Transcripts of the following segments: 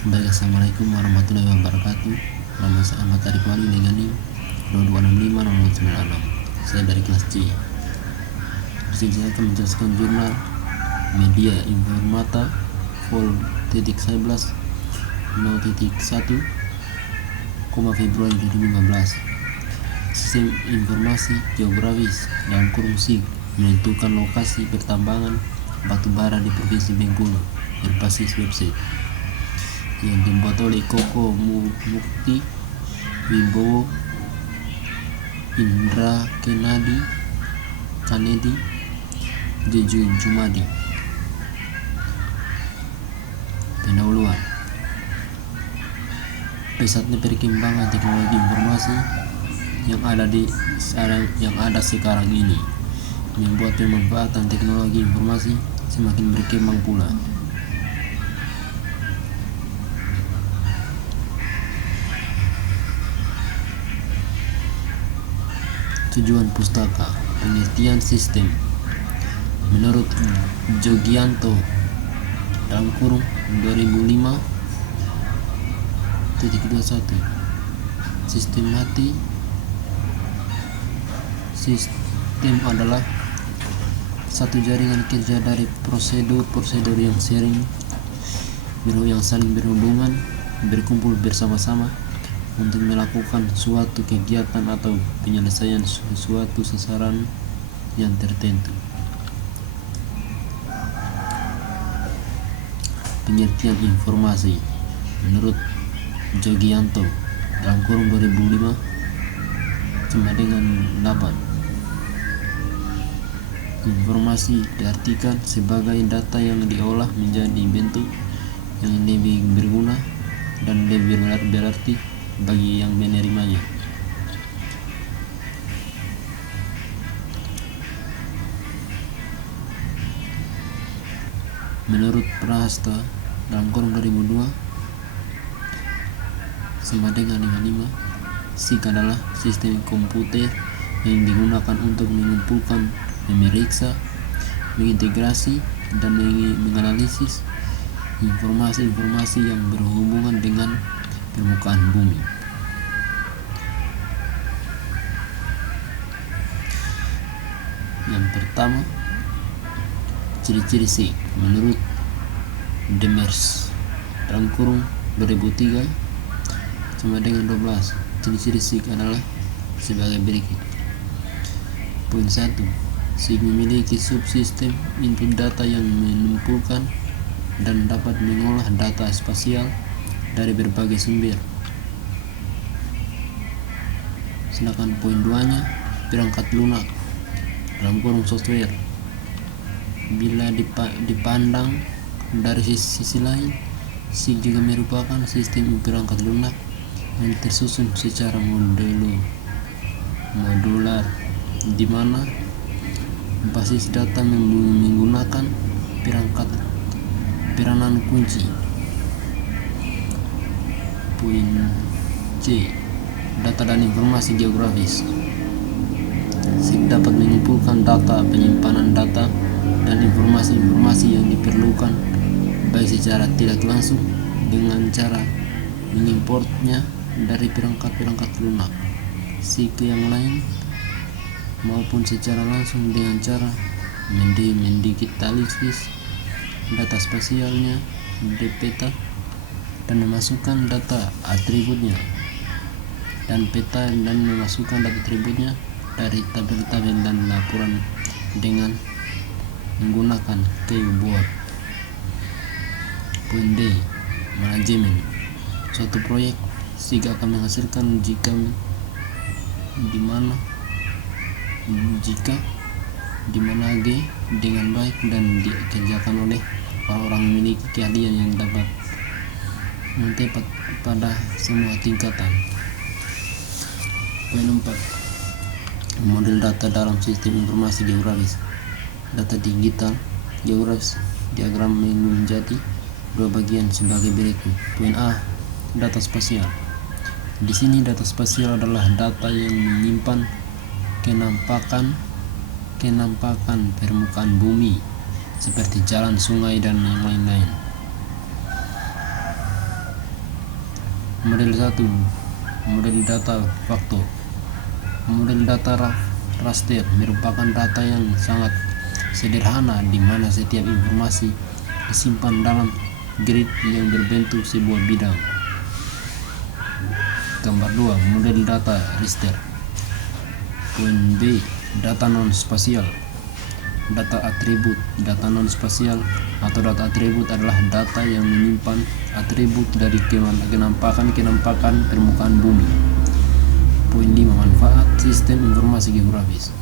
Baik, assalamualaikum warahmatullahi wabarakatuh. Nama saya Ahmad Arif Wali dengan NIM 22650096. Saya dari kelas C. Di sini saya akan menjelaskan jurnal Media Informata Vol. 11 0.1, Februari 2015. Sistem informasi geografis (SIG) menentukan lokasi pertambangan batu bara di Provinsi Bengkulu berbasis website yang dibuat oleh Koko Mukti Wibowo, Indra Kanedi, Jeju Jumadi. Pendahuluan. Pesatnya perkembangan teknologi informasi yang ada sekarang ini membuat pemanfaatan teknologi informasi semakin berkembang pula. Tujuan pustaka, pengertian sistem. Menurut Jogianto (2005)21, sistem adalah satu jaringan kerja dari prosedur yang saling berhubungan, berkumpul bersama-sama untuk melakukan suatu kegiatan atau penyelesaian suatu sasaran yang tertentu. Pengertian informasi menurut Jogianto (2005) sama dengan dapat. Informasi diartikan sebagai data yang diolah menjadi bentuk yang lebih berguna dan lebih berarti bagi yang menerimanya. Menurut Prahasta (2002) sama dengan 55, SIG adalah sistem komputer yang digunakan untuk mengumpulkan, memeriksa, mengintegrasi, dan menganalisis informasi yang berhubungan dengan permukaan bumi. Yang pertama, ciri-ciri SIG menurut Demers (2003) sama dengan 12. Ciri-ciri SIG adalah sebagai berikut. Poin 1. SIG memiliki subsistem input data yang mengumpulkan dan dapat mengolah data spasial dari berbagai sumber. Sedangkan poin 2-nya, perangkat lunak (software). Bila dipandang dari sisi lain, SIG juga merupakan sistem perangkat lunak yang tersusun secara modular, di mana basis data menggunakan peranan kunci. Poin C. Data dan informasi geografis. SIG dapat mengumpulkan data, penyimpanan data, dan informasi yang diperlukan baik secara tidak langsung dengan cara mengimportnya dari perangkat lunak SIG yang lain, maupun secara langsung dengan cara mendigitalisis data spasialnya di peta dan memasukkan data atributnya dari tabel-tabel dan laporan dengan menggunakan keyboard. Poin D. Manajemen. Suatu proyek SIG akan menghasilkan jika di mana G dengan baik dan dikerjakan oleh orang-orang memiliki keahlian yang dapat tepat pada semua tingkatan. Poin 4. Model data dalam sistem informasi geografis. Data digital geografis diagram menjadi dua bagian sebagai berikut. Poin A. Data spasial. Di sini data spasial adalah data yang menyimpan kenampakan permukaan bumi seperti jalan, sungai, dan yang lain-lain. Model 1, model data faktor. Model data raster merupakan data yang sangat sederhana di mana setiap informasi disimpan dalam grid yang berbentuk sebuah bidang. Gambar 2, model data raster. Poin B, data non-spasial. Data atribut. Data non-spasial atau data atribut adalah data yang menyimpan atribut dari kenampakan permukaan bumi. Poin 5, manfaat sistem informasi geografis.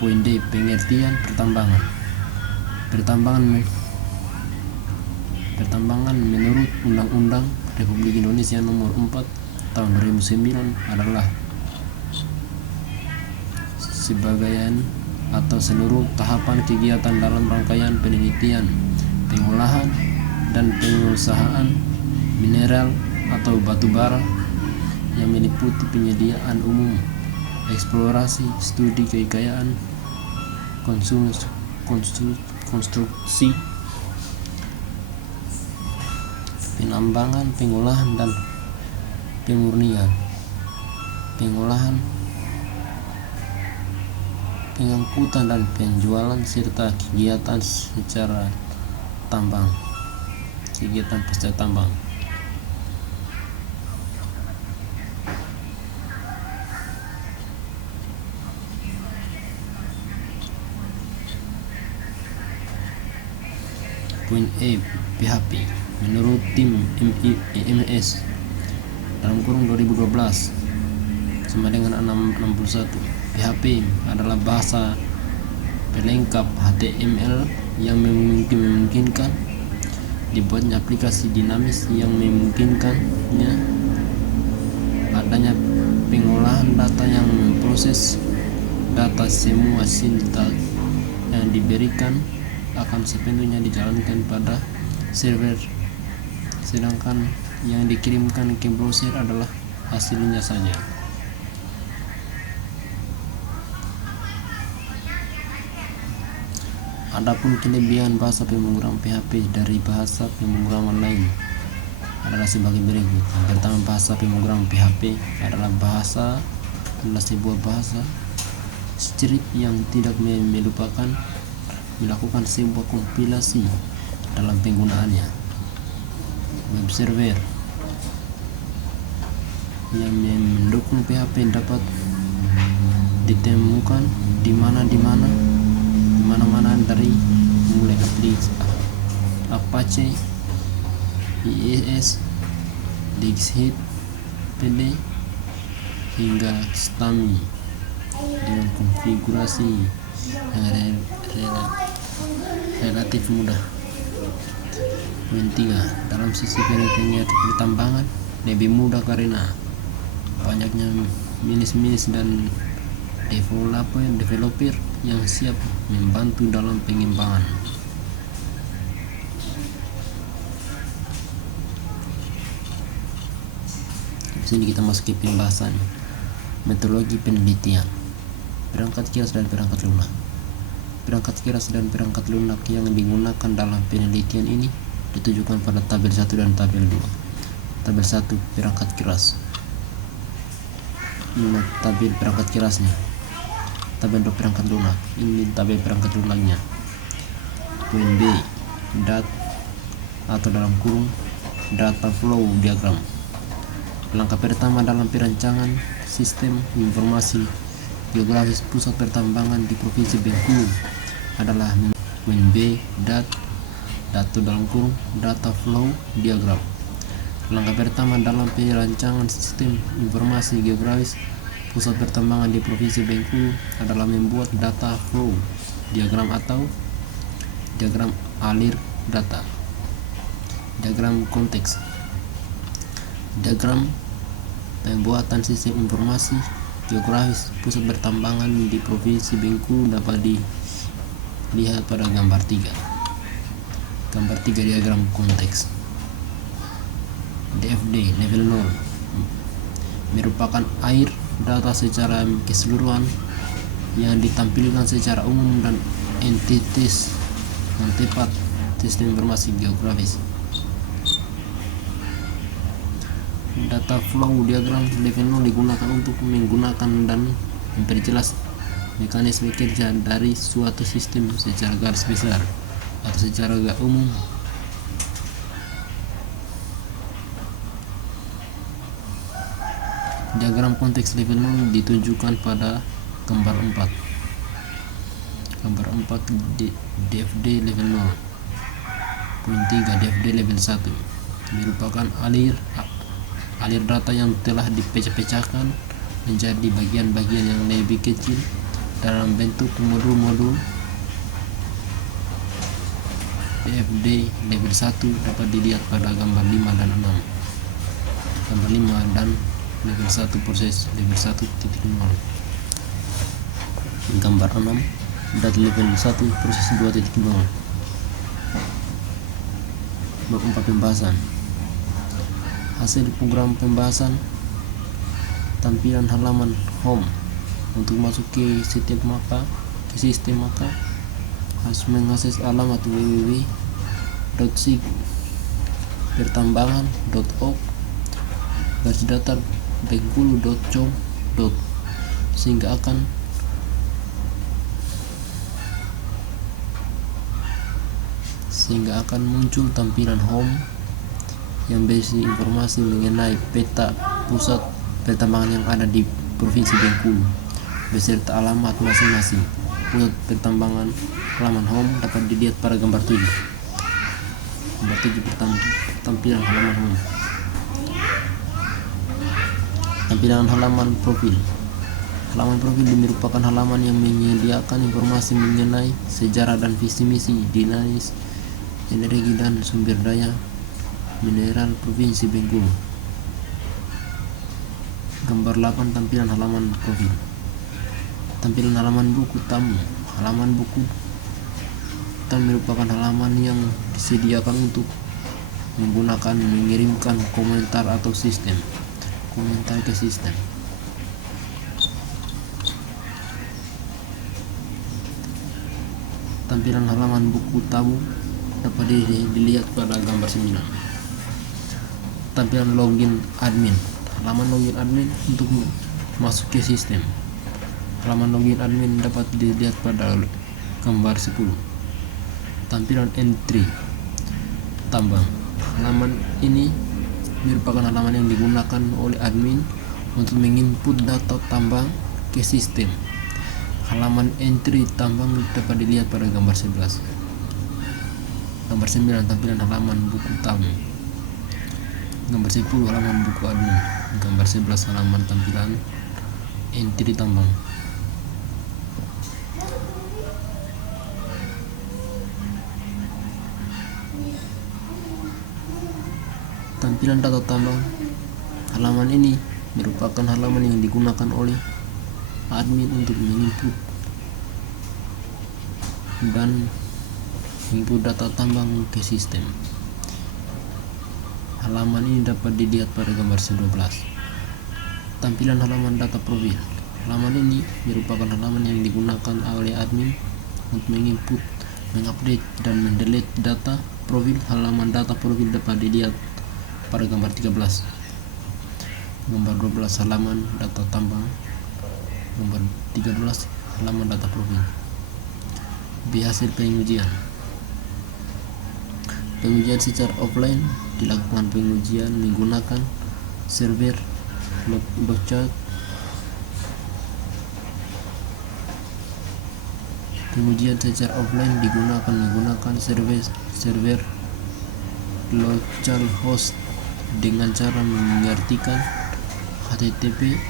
Poin D, pengertian pertambangan. Pertambangan menurut Undang-Undang Republik Indonesia Nomor 4 Tahun 2009 adalah sebagian atau seluruh tahapan kegiatan dalam rangkaian penelitian, pengolahan, dan pengusahaan mineral atau batu bara yang meliputi penyediaan umum, eksplorasi, studi kekayaan, konstruksi, penambangan, pengolahan, dan pemurnian, pengolahan, pengangkutan dan penjualan, serta kegiatan secara tambang, kegiatan pasca tambang. Poin E, PHP. Menurut tim IMS dalam kurung 2012 sama dengan 661, PHP adalah bahasa pelengkap HTML yang memungkinkan dibuatnya aplikasi dinamis yang memungkinkannya adanya pengolahan data yang memproses data. Semua sintak yang diberikan akan sepenuhnya dijalankan pada server, sedangkan yang dikirimkan ke browser adalah hasilnya saja. Adapun kelebihan bahasa pemrograman PHP dari bahasa pemrograman lain adalah sebagai berikut. Yang pertama, bahasa pemrograman PHP adalah sebuah bahasa script yang tidak melupakan melakukan sebuah kompilasi dalam penggunaannya. Web server yang mendukung PHP dapat ditemukan di mana-mana dari mulai Apache, IIS, Digshit, PD hingga Stami dengan konfigurasi yang relatif mudah. Poin 3, dalam sisi pertambangan lebih mudah karena banyaknya minis dan developer yang siap membantu dalam pengembangan. Di sini kita masuk ke pembahasan metodologi penelitian, perangkat kiras dan perangkat lunak. Perangkat kiras dan perangkat lunak yang digunakan dalam penelitian ini ditujukan pada tabel 1 dan tabel 2. Tabel 1, perangkat kiras. Ini tabel perangkat kirasnya. Tabel 2, perangkat lunak. Ini tabel perangkat lunaknya. Poin B, atau dalam kurung data flow diagram. Langkah pertama dalam perancangan sistem informasi geografis pusat pertambangan di Provinsi Bengkulu adalah poin B, data dalam kurung data flow diagram. Langkah pertama dalam perancangan sistem informasi geografis pusat pertambangan di Provinsi Bengkulu adalah membuat data flow diagram atau diagram alir data. Diagram konteks. Diagram pembuatan sistem informasi geografis pusat pertambangan di Provinsi Bengkulu dapat dilihat pada gambar 3. Gambar 3, diagram konteks. DFD level 0 merupakan air data secara keseluruhan yang ditampilkan secara umum dan entitas yang tepat sistem informasi geografis. Data flow diagram level 0 digunakan untuk menggunakan dan memperjelas mekanisme kerja dari suatu sistem secara garis besar atau secara umum. Diagram konteks level 0 ditunjukkan pada gambar 4. Gambar 4 DFD level 0. Poin 3 DFD level 1 merupakan alir data yang telah dipecah-pecahkan menjadi bagian-bagian yang lebih kecil dalam bentuk modul-modul. DFD level 1 dapat dilihat pada gambar 5 dan 6. Gambar 5 dan level 1 proses level 1.0. Gambar 6 data level 1 proses 2.0. Bab 4 pembahasan. Hasil program pembahasan. Tampilan halaman home. Untuk masuk ke sistem maka harus mengakses alamat www.sig pertambangan.org garis datar bengkulu.com sehingga akan muncul tampilan home yang berisi informasi mengenai peta pusat pertambangan yang ada di Provinsi Bengkulu beserta alamat masing-masing pusat pertambangan. Halaman home dapat dilihat pada gambar 7. Gambar 7 tampilan halaman home. Tampilan halaman profil. Halaman profil merupakan halaman yang menyediakan informasi mengenai sejarah dan visi misi dinas energi dan sumber daya mineral Provinsi Bengkulu. Gambar 8 tampilan halaman profil. Tampilan halaman buku tamu. Halaman buku tamu merupakan halaman yang disediakan untuk mengirimkan komentar atau komentar ke sistem. Tampilan halaman buku tamu dapat dilihat pada gambar 9. Tampilan login admin. Halaman login admin untuk masuk ke sistem. Halaman login admin dapat dilihat pada gambar 10. Tampilan entry tambang. Halaman ini merupakan halaman yang digunakan oleh admin untuk menginput data tambang ke sistem. Halaman entry tambang dapat dilihat pada gambar 11. Gambar 9 tampilan halaman buku tamu. Gambar 10 halaman buku admin. Gambar 11 halaman tampilan entry tambang. Tampilan data tambang. Halaman ini merupakan halaman yang digunakan oleh admin untuk menginput dan input data tambang ke sistem. Halaman ini dapat dilihat pada gambar 12. Tampilan halaman data profil. Halaman ini merupakan halaman yang digunakan oleh admin untuk menginput, mengupdate, dan mendelete data profil. Halaman data profil dapat dilihat pada gambar 13. Gambar 12 halaman data tambang. Gambar 13 halaman data profil. Hasil pengujian. Pengujian secara offline dilakukan pengujian menggunakan server Logchart. Pengujian secara offline menggunakan server local host dengan cara mengetikkan http://2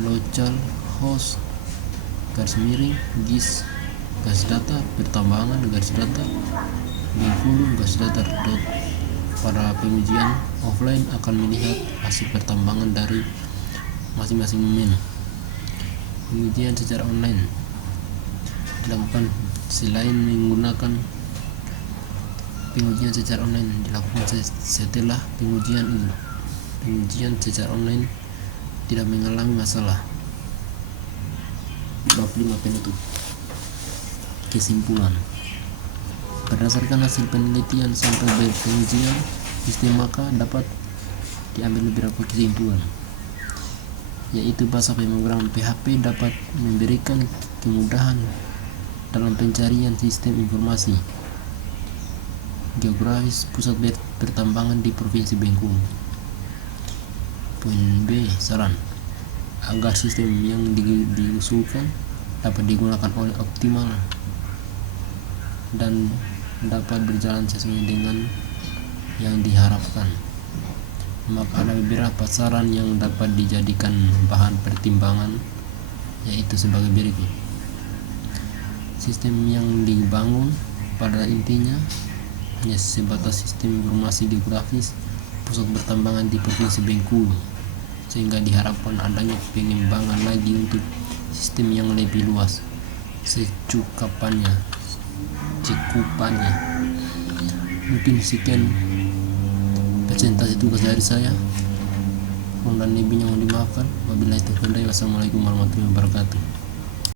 localhost /gis gasdata pertambangan gasdata Bengkulu gasdata. Para pengujian offline akan melihat hasil pertambangan dari masing-masing momen. Pengujian secara online dilakukan selain menggunakan pengujian secara online dilakukan setelah pengujian secara online tidak mengalami masalah. bab 5 penutup. Kesimpulan. Berdasarkan hasil penelitian sampai pengujian sistem, maka dapat diambil beberapa kesimpulan, yaitu bahasa pemrograman PHP dapat memberikan kemudahan dalam pencarian sistem informasi geografis pusat pertambangan di Provinsi Bengkulu. Poin B, saran agar sistem yang diusulkan dapat digunakan oleh optimal dan dapat berjalan sesuai dengan yang diharapkan. Maka ada beberapa saran yang dapat dijadikan bahan pertimbangan, yaitu sebagai berikut. Sistem yang dibangun pada intinya hanya sebatas sistem informasi geografis pusat pertambangan di Provinsi Bengkulu, sehingga diharapkan adanya pengembangan lagi untuk sistem yang lebih luas cakupannya. Mungkin sekian presentasi tugas dari saya. Kurang dan lebihnya mohon dimaafkan. Wabillahi taufiq. Wassalamualaikum warahmatullahi wabarakatuh.